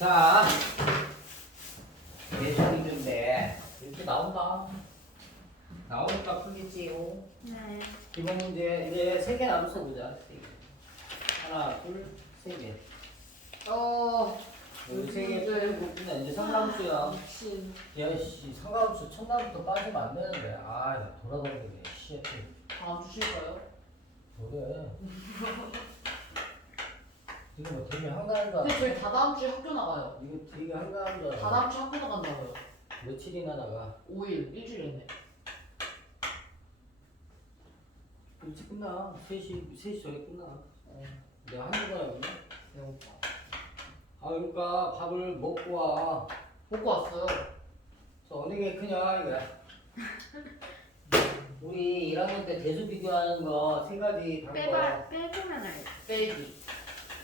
자, 예술이던데 이렇게 나온다. 나오니까 풀겠지요. 네. 기본 문제 이제 세개 남았어 보자. 세 개. 하나, 둘, 세 개. 어. 여기 세개 빼고 그냥 이제 상담수야. 미친. 야씨 상담수 첫날부터 빠지면 안 되는데. 아, 나 돌아버리네. 씨. 다음 주실까요? 뭐래? 이거 뭐 되게 한가한 줄 근데 알아. 저희 다 다음 주에 학교 나가요. 이거 되게 한가한 줄 다 알아. 다음 주에 학교 나간다고요. 며칠이나 나가. 5일, 일주일 했네. 일찍 끝나. 3시, 3시 전에 끝나. 어. 내가 번 하거든. 배고파. 아, 그러니까 밥을 먹고 와. 먹고 왔어요. 저 어느 게 크냐, 이거야. 우리 1학년 때 대수 비교하는 거 세 가지 방법. 빼봐 빼보면 알지. 베이비.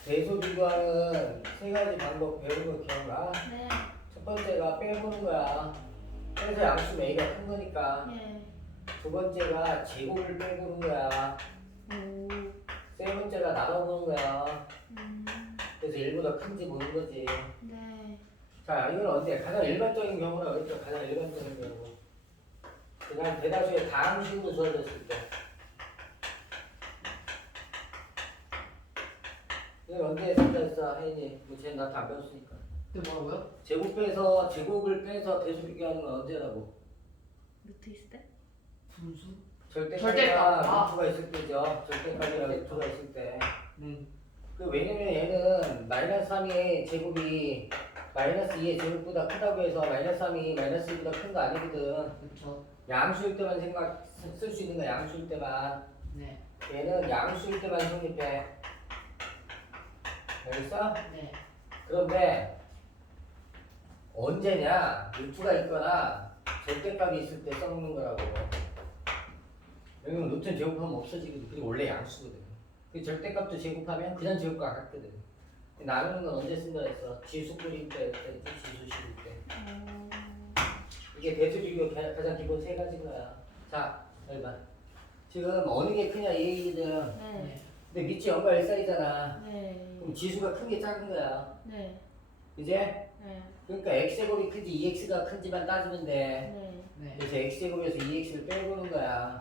대수 비교하는 세 가지 방법 배운 거 기억나? 네. 첫 번째가 빼보는 거야. 그래서 양수 A가 큰 거니까. 예. 두 번째가 제곱을 빼보는 거야. 오. 세 번째가 나눠보는 거야. 음. 그래서 1보다 큰지 보는 거지. 네. 자, 이건 언제? 가장 일반적인 경우라 그랬죠. 가장 일반적인 경우. 그냥 대다수의 다항식으로 주어졌을 때. 언제 생겼어, 혜인이? 뭐 쟤는 나한테 안 배웠으니까. 근데 뭐라고요? 제곱 빼서, 제곱을 빼서 대수 비교하는 건 언제라고? 루트 있을 때? 분수? 절대값이나 절대값. 아. 루트가 있을 때죠. 절대값이나 루트가 있을 때. 네. 그 왜냐면 얘는 마이너스 3의 제곱이 마이너스 2의 제곱보다 크다고 해서 마이너스 3이 마이너스 2보다 큰 거 아니거든. 그쵸. 양수일 때만 생각 쓸 수 있는 거 양수일 때만. 네. 얘는 양수일 때만 성립해. 알겠어? 네. 그런데 언제냐? 루트가 있거나 절대값이 있을 때 써먹는 거라고. 여기는 루트는 제곱하면 없어지거든. 그리고 원래 양수거든. 그 절대값도 제곱하면 그냥 제곱과 같거든. 나누는 건 언제 쓴다 했어? 지수 뿌릴 때, 지수 실을 때. 어. 이게 대수비교 가장 기본 세 가지 거야. 자, 열반. 지금 어느 게 크냐 이 얘기는. 네. 네. 근데 밑이 0과 1 사이잖아. 네. 그럼 지수가 큰 게 작은 거야. 네. 이제 네. 그러니까 x제곱이 큰지 2x가 큰지만 따지면 돼. 네. 네. 그래서 x제곱에서 2x를 빼보는 거야.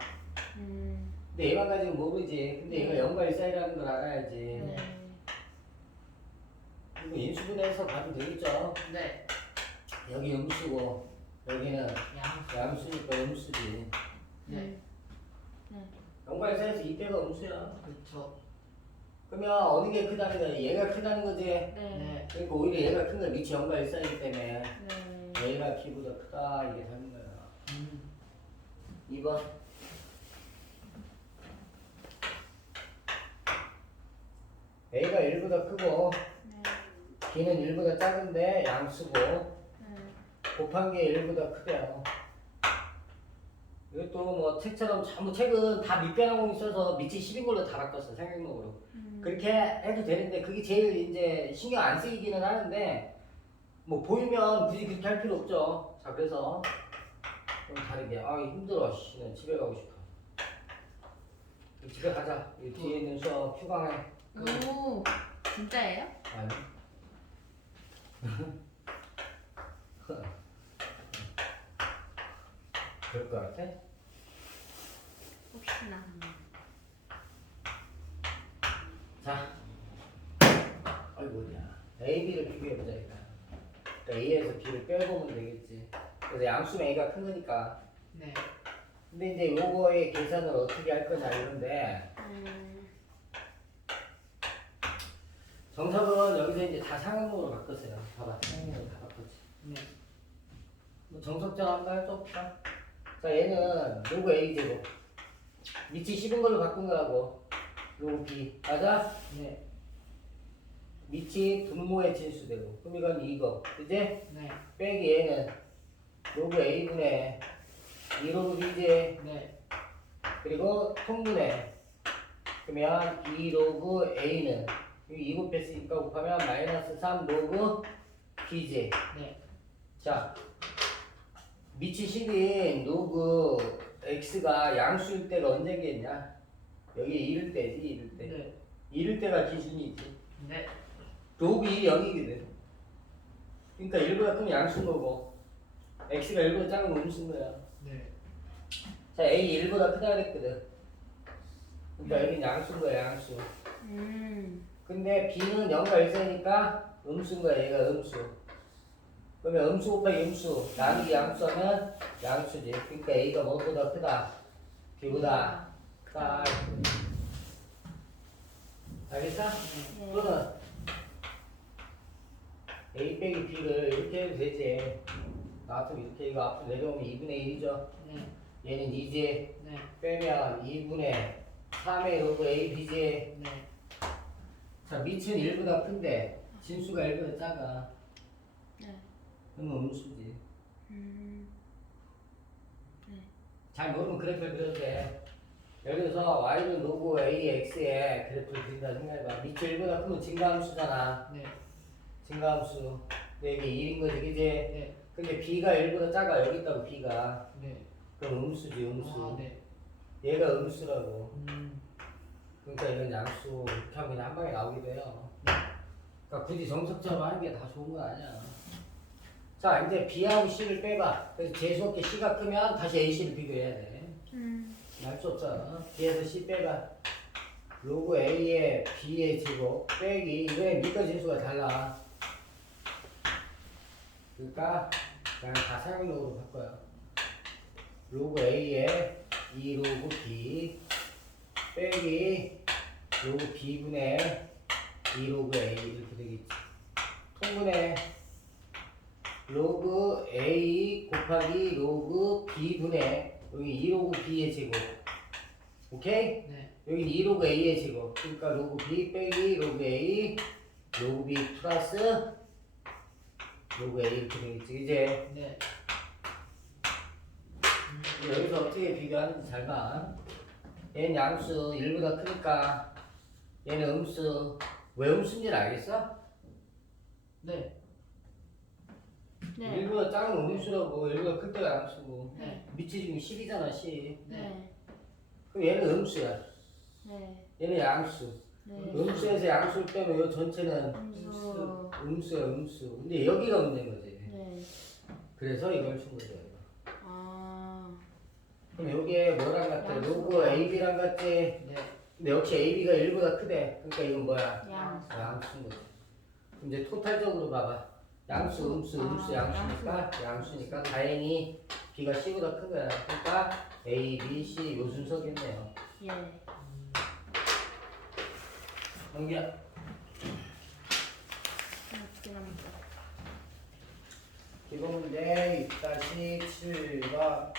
음. 근데 얘만 가지고 모르지. 근데 얘가 0과 1 사이라는 걸 알아야지. 네. 이거 인수분해해서 가도 되겠죠. 네. 여기 음수고 여기는 양. 양수니까 음수지. 네. 네. 0과 1 사이에서 이때가 음수야. 그쵸. 그러면 어느 게 크다는 거야? 얘가 크다는 거지. 네. 네. 그러니까 오히려 얘가 큰 거야. 밑이 0과 1 사이기 때문에 네. 얘가 키보다 크다 이게 되는 거야. 음. 2번. A가 1보다 크고 네. B는 1보다 작은데 양수고 네. 곱한 게 1보다 크대요. 이것도 뭐 책처럼 전부 책은 다 밑변하고 있어서 밑이 10인 걸로 다 바꿨어 생각록으로. 음. 그렇게 해도 되는데 그게 제일 이제 신경 안 쓰이기는 하는데 뭐 보이면 굳이 그렇게 할 필요 없죠. 자 그래서 좀 다르게 아 힘들어 씨, 나 집에 가고 싶어. 집에 가자. 이 뒤에 있는 수업 휴강해. 오. 진짜예요? 아니. 그럴 것 같아? 혹시나. 자, 아이고 어디야? A, B를 비교해보자 일단. 그러니까 A에서 B를 빼보면 되겠지. 그래서 양수 A가 큰 거니까. 네. 근데 이제 요거의 계산을 어떻게 할 거냐 이건데 음. 정석은 여기서 이제 다 상용으로 바꿨어요. 봐봐, 상용으로 다 바꿨지. 네. 뭐 정석전 한번 해줘볼까? 자, 얘는 로그 A 제곱. 밑이 10인 걸로 바꾼 거라고. 로그 B. 맞아? 네. 밑이 분모의 진수되고. 그럼 이건 이거. 이제 네. 빼기 얘는 로그 A분의 2 로그 B제 네. 그리고 통분해. 그러면 2 로그 A는 여기 2 곱했으니까 곱하면 마이너스 3 로그 B제. 네. 자, 밑이 10인 로그 x가 양수일 때가 언제겠냐? 여기 이럴 때지, 이럴 때. 네. 이럴 때가 기준이지. 네. 로그 1이 0이거든. 그러니까 1보다 크면 양수인 거고 x가 1보다 작으면 음수인 거야. 네. 자 a 1보다 크다 그랬거든. 그러니까 여기는 양수인 거야 양수. 음. 근데 b는 0과 1 사이니까 음수인 거야 얘가 음수. 그러면 음수 곱하기 음수 나누기 양수 하면 양수지. 그러니까 a가 뭐보다 크다? b보다 크다. 알겠어? 네. 또는 a 빼기 b를 이렇게 해도 되지. 나도 이렇게 이거 앞으로 내려오면 2분의 1이죠. 네. 얘는 2제 네. 빼면 2분의 3의 로그 a, b제 네. 자 밑은 1보다 큰데 진수가 1보다 작아. 네. 그러면 음수지. 음. 잘 모르면 그래프를 그려도 돼. 예를 들어서 y는 로그 a, x에 그래프를 그린다 생각해봐. 밑이 1보다 크면 증가함수잖아. 네. 증가함수. 근데 이게 1인 거지, 그지? 네. 근데 b가 1보다 작아. 여기 있다고 b가. 네. 그럼 음수지, 음수. 아, 네. 얘가 음수라고. 음. 그러니까 이건 양수. 이렇게 하면 그냥 한 방에 나오기도 해요. 그러니까 굳이 정석처럼 하는 게 다 좋은 건 아니야. 자, 이제 b하고 c를 빼봐. 그래서 재수없게 c가 크면 다시 a, c를 비교해야 돼. 음. 알 수 없잖아. b에서 c 빼봐. 로그 a의 b의 제곱 빼기 이거의 밑과 진수가 달라. 그러니까 그냥 다 사용록으로 바꿔요. 로그 a의 2 로그 b 빼기 로그 b분의 2 로그 a 이렇게 되겠지. 통분의 로그 a 곱하기 로그 b분의 여기 2 로그 b의 제곱. 오케이? 네. 여기 2 로그 a의 제곱. 그러니까 로그 b 빼기 로그 a 로그 b 플러스 a 이렇게 되겠지. 이제 네. 여기서 어떻게 비교하는지 잘 봐. 얘는 양수 1보다 크니까 얘는 음수. 왜 음수인지 알겠어? 네. 네. 1보다 작은 음수라고 1보다 클 때가 양수고 네. 밑이 지금 10이잖아 10. 네. 그럼 얘는 음수야. 네. 얘는 양수. 네. 음수에서 양수를 빼면 이 전체는 음수. 음수야 음수. 근데 여기가 문제인 거지. 네. 그래서 이걸 준 거죠. 아. 그럼 여기에 뭐랑 같아? 양수. 로그 AB랑 같지? 네. 근데 역시 AB가 1보다 크대. 그러니까 이건 뭐야? 양. 양수인 거지. 그럼 이제 토탈적으로 봐봐. 양수, 음수, 음수, 아, 양수니까 양수니까 다행히 B가 C보다 큰 거야. 그러니까 A, B, C 요 순서겠네요. 예. 합니까? 기본 문제 6-7과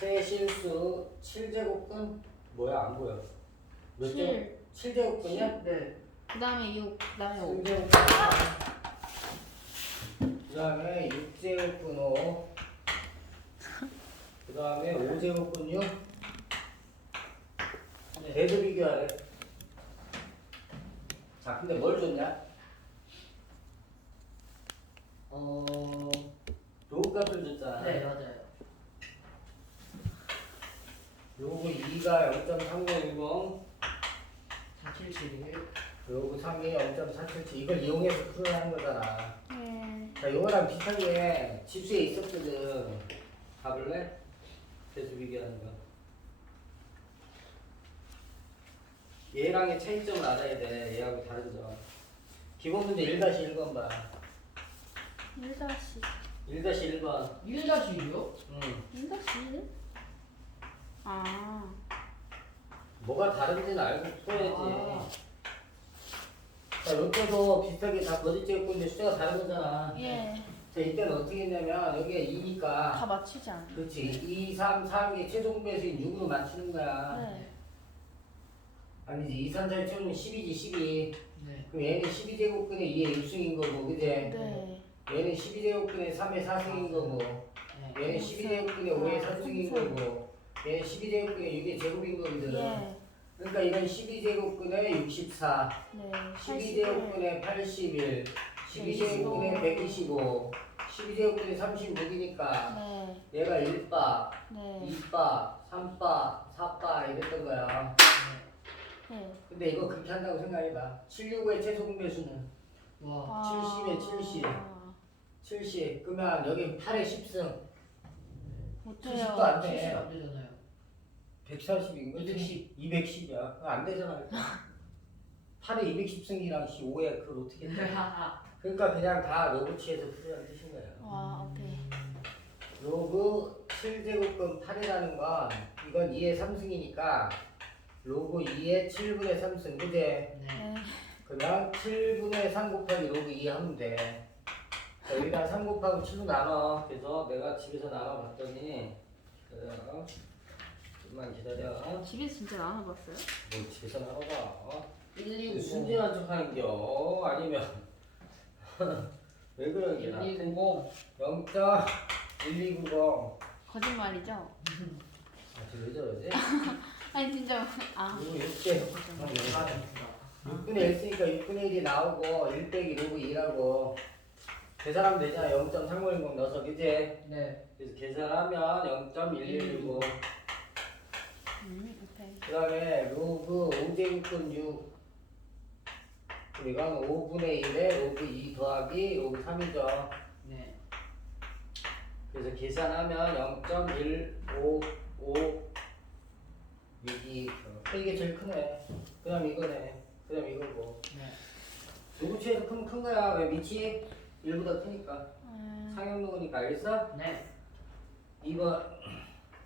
세실수 7제곱근 뭐야 안 보여? 몇 제곱? 7. 7제곱근이야? 네. 그 다음에 6. 그 다음에 5. 7제곱근 그 다음에 6제곱근 5. 그 다음에 5제곱근 6. 네. 대도 비교하래. 자, 근데 뭘 줬냐? 어, 로그 값을 줬잖아. 네, 맞아요. 로그 2가 0.3010, 4771. 로그 3이 0.477 이걸 이용해서 풀어내는 거잖아. 네. 자, 요거랑 비슷한 게 지수에 있었거든. 가볼래? 대수 비교하는 거. 얘랑의 차이점을 알아야 돼. 얘하고 다른 점. 기본 문제 1-1번 봐. 1 다시. 1-1번. 1-1이요? 음. 1 다시 1? 아. 뭐가 다른지는 알고 풀어야지. 아. 자, 이때도 비슷하게 다 거짓 제곱인데 숫자가 다른 거잖아. 예. 자, 이때는 어떻게 했냐면 여기가 2니까 다 맞추지 않아. 그렇지. 2, 3, 4의 최종 배수인 6으로 맞추는 거야. 네. 아니지. 2, 3, 4의 최종은 10이지, 12. 네. 그럼 얘는 12제곱근의 2의 1승인 거고, 그제? 네. 얘는 12제곱근의 3의 4승인 거고, 네. 얘는 12제곱근의 5의 4승인 거고, 얘는 12제곱근의 6의 제곱인 거거든. 예. 그러니까 이건 12제곱근의 64, 네. 12제곱근의 81, 12제곱근의 125, 12제곱근의 36이니까 네. 얘가 1바, 네. 2바, 3바, 4바 이랬던 거야. 네. 근데 이거 그렇게 한다고 생각해봐. 765의 최소 공배수는 와. 70에 70. 70 그러면 여기 8에 10승 못해요. 70도 안70 돼. 안 되잖아요. 140인 거지? 210. 210이야. 안 되잖아. 8에 210승이랑 5에 그걸 어떻게 해? 그러니까 그냥 다 로그치에서 풀이라는 뜻인 거예요. 와 오케이. 로그 7제곱근 8이라는 건 이건 2의 3승이니까 로그 2의 7분의 3승 그제? 네. 네. 그냥 7분의 3 곱하기 로그 2 하면 돼. 자, 여기다 3 곱하기 7로 나눠. 그래서 내가 집에서 나눠봤더니. 좀만 기다려. 집에서 진짜 나눠봤어요? 뭘 집에서 나눠봐. 어? 1, 2, 9, 순진한 척 하는겨. 아니면 왜 그러는 게 1, 2, 나한테 9, 0.1290 거짓말이죠? 아, 저왜 저러지? 아니 진짜. 아. 이거 6개 6분의 1 쓰니까 6분의 1이 나오고 1 빼기 로그 2라고 계산하면 되잖아. 0.350 넣어서 그제? 네. 그래서 계산하면 0.1165 음, 오케이. 그 다음에 로그 5제곱근 6 그럼 이건 5분의 1에 로그 2 더하기 로그 3이죠. 네. 그래서 계산하면 0.155 6이 이게 제일 크네 그 다음 이거네 그 다음 이거고 네. 누구치에서 크면 큰 거야 왜 밑이 1보다 크니까 음, 상형 누구니까 알겠어? 네. 2번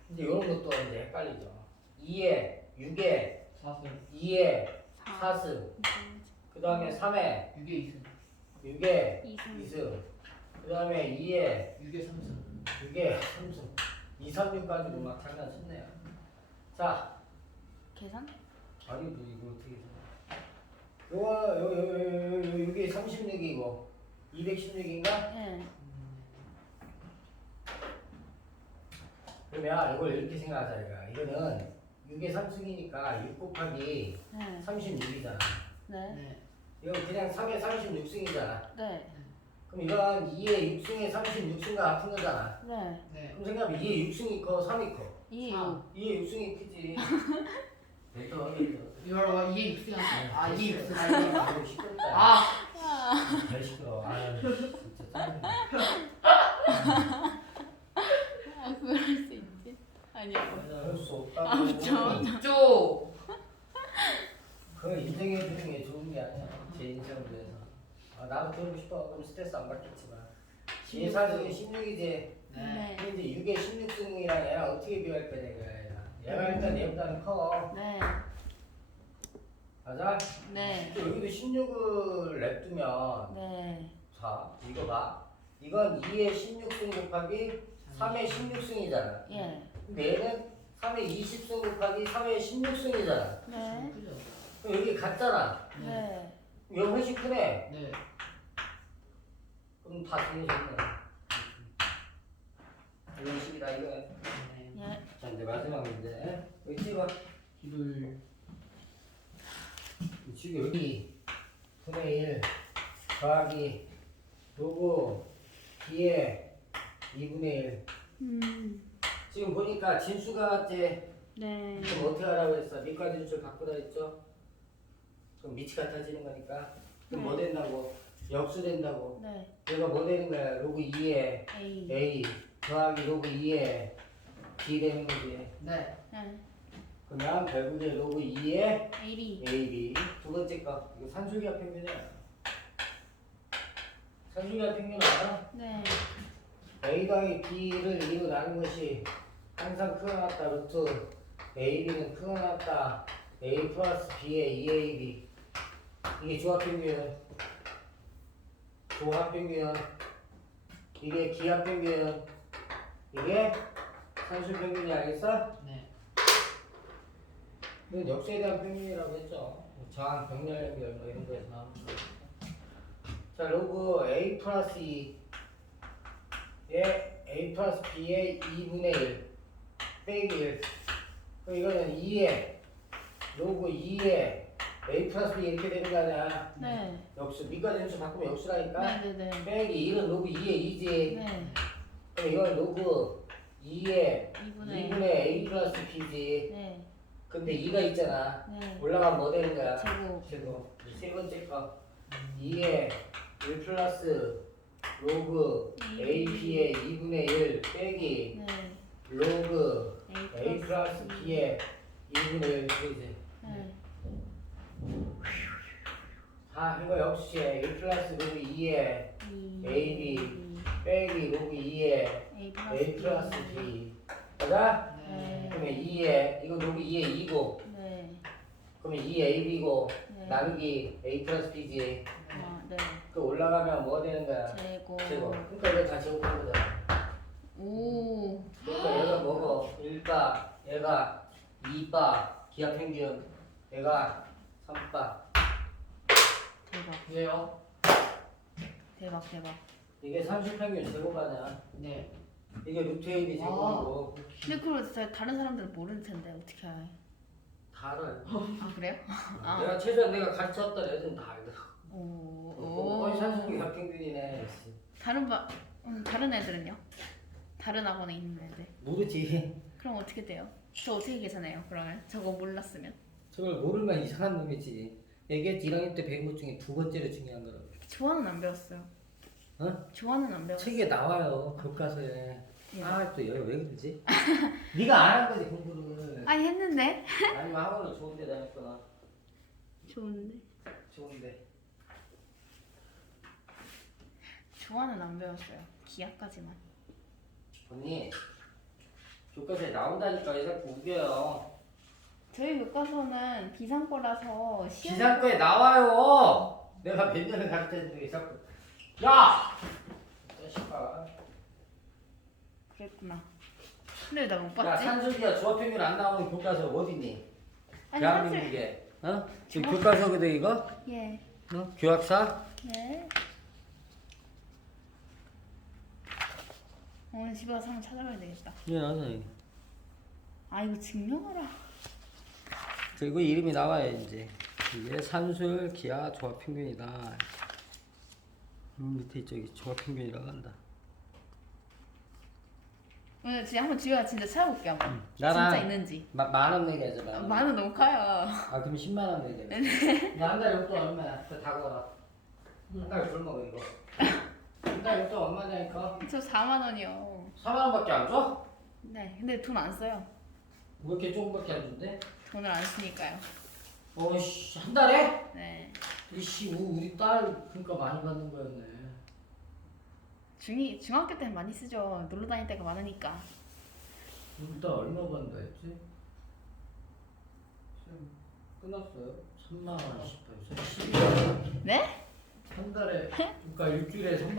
이제 이런 것도 이제 헷갈리죠 2에 6에 4승. 2에 사. 4승 그 다음에 3에 6에 2승. 6에 이승. 2승 그 다음에 2에 6에 3승. 6에 3승 2, 3, 6 가지고 막 장난쳤네요 자 계산? 아니 뭐 이거 어떻게 해 요거 요, 요, 요, 요, 요, 요게 36이고 216인가? 예. 그러면 이걸 이렇게 생각하자 이거 이거는 6의 3승이니까 6 곱하기 네. 36이잖아 네. 네. 이건 그냥 3의 36승이잖아 네. 그럼 이건 2의 6승의 36승과 같은 거잖아 네. 네. 그럼 생각하면 2의 6승이 커 3이 커이 사. 2의 6승이 크지 이거로 2에 6승 하세요. 아, 2에 6승. 아 이거 시끄럽다 아, 잘 시끄러워 아 진짜 짜증나 아 그럴 수 있지. 아니요. 할수 없다고 아, 저- 있죠. 그걸 인정해 주는 게 좋은 게 아니야 제 인생을 위해서 아 나도 그러고 싶어 그럼 스트레스 안 받겠지만 예사승이 16이지 네. 네. 근데 6에 16승이랑 얘랑 어떻게 비교할 거냐 이거야 얘가 일단 얘보다는 커 네. 맞아? 네. 또 여기도 16을 냅두면 네. 자 이거 봐 이건 2에 16승 곱하기 3에 16승이잖아 예. 근데 얘는 3에 20승 곱하기 3에 16승이잖아 네. 크죠. 그럼 여기 같잖아 네. 네. 이거 훨씬 크네 네. 그럼 다 정해졌네 이런 식이다 이거. 자 이제 마지막 문제 여기 찍어 기둘. 지금 여기 분의 1 더하기 요거 뒤에 2분의 1 음. 지금 보니까 진수가 이제 네. 그럼 어떻게 하라고 했어? 밑과 진수를 바꾸라 했죠? 그럼 밑이 같아지는 거니까 그럼 뭐 된다고? 역수 된다고 네. 얘가 뭐 되는 거야? 로그 2에 A. A 더하기 로그 2에 B 되는 거지 네. 네. 그러면 결국에 로그 2에 AB. AB 두 번째 거 이거 산술기하 평균이야 산술기하 평균 알아? 네. A 더하기 B를 2로 나눈 것이 항상 같다 루트 AB는 같다 A 플러스 B의 2AB 이게 조합 평균 조합 평균 이게 기하 평균 이게 산술 평균이 알겠어? 네. 이건 역수에 대한 평균이라고 했죠. 뭐 저항, 병렬 연결 뭐 이런 거에서 나오는 거. 자, 로그 A 플러스 2에 A 플러스 B의 2분의 1 빼기 1 그럼 이거는 2에 로그 2에 A 플러스 B 이렇게 되는 거 아니야 네. 역수 밑과 진수 바꾸면 역수라니까 네. 네. 네. 빼기 1은 로그 2에 2지 네. 그럼 이건 로그 2에 2분의 2분의 A 플러스 B지 네. 근데 2가 있잖아 네. 올라가면 뭐 되는 거야? 제곱. 제곱 세 번째 거 2에 1 플러스 로그 AP의 2분의 1 빼기 네. 로그 A 플러스 B의 2분의 1 그지? 네. 다 이거 역시 1 플러스 로그 2의 이- AB. 빼기 로그 2의 A 플러스 A 플러스 B 맞아? 네. 그러면 2의 이건 로그 2의 2고 네. 그러면 2 AB고 네. 나누기 A 플러스 B지 아, 네. 그 올라가면 뭐 되는 거야? 제곱. 제곱 그러니까 이거 다 제곱한 거잖아 오. 그러니까 얘가 뭐고 1바 얘가 2바 기하 평균 얘가 3바 대박. 왜요? 대박 대박. 이게 30평균 제곱하냐 네. 이게 루트 AB 제곱이고 근데 그걸 진짜 다른 사람들은 모르는 텐데 어떻게 알? 다 알아요 아 그래요? 아. 내가 최소한 내가 가르쳤던 애들은 다 알더라고 오. 어, 오. 이 산수기 기하 평균이네 다른 바 음, 다른 애들은요? 다른 학원에 있는 애들. 모르지 그럼 어떻게 돼요? 저 어떻게 계산해요? 그러면 저거 몰랐으면 저걸 모르면 이상한 놈이지 얘기했지 1학년 때 배운 것 중에 두 번째로 중요한 거라고 조화는 안 배웠어요. 어? 조화는 안 배웠어요. 책에 나와요 교과서에 예. 아또 여기 왜 그러지? 네가 안 한 거지 공부를 아니 했는데. 아니면 학원을 좋은 데 다녔거나 좋은데. 좋은데 조화는 안 배웠어요. 기하까지만. 언니 교과서에 나온다니까 왜 자꾸 우겨요 저희 교과서는 비상거라서 시험 기상과에 나와요 내가 몇 년을 가르쳤는데 왜 자꾸 야! 자식아 그랬구나. 근데 나 못 야 봤지? 산술기가 조합평균 안 나오는 교과서? 아니 사실 대한민국에 어? 지금 교과서거든 이거? 예. 어? 교학사? 예. 오늘 집에 가서 한번 찾아봐야 되겠다. 예 맞아요 아 이거 증명하라. 그리고 이름이 나와요 이제 이게 산술 기하 조합 평균이다 음, 밑에 저기 조합평균이라고 한다 오늘 진짜 한번 가서 진짜 찾아볼게 한번. 음, 나랑 진짜 있는지. 만원 내게 하자 아, 만원 만원 너무 커요. 아 그럼 10만 원 내게 야한 달에 용돈 얼마야? 그거 다 걸어 한 달에 굶어 이거 한 달에 용돈 얼마냐니까 저 4만 원이요. 4만 원밖에 안 줘? 네. 근데 돈 안 써요. 왜 이렇게 조금밖에 안 준대? 돈을 안 쓰니까요. 어이씨 한 달에? 네. 이씨 우- 우리 딸 그러니까 많이 받는 거였네 중이 중학교 때는 많이 쓰죠. 놀러 다닐 때가 많으니까. 우리 딸 얼마 받는다 했지? 지금 끝났어요 3만 원씩 벌써 12만 원 네? 한 달에 그러니까 일주일에 3만 원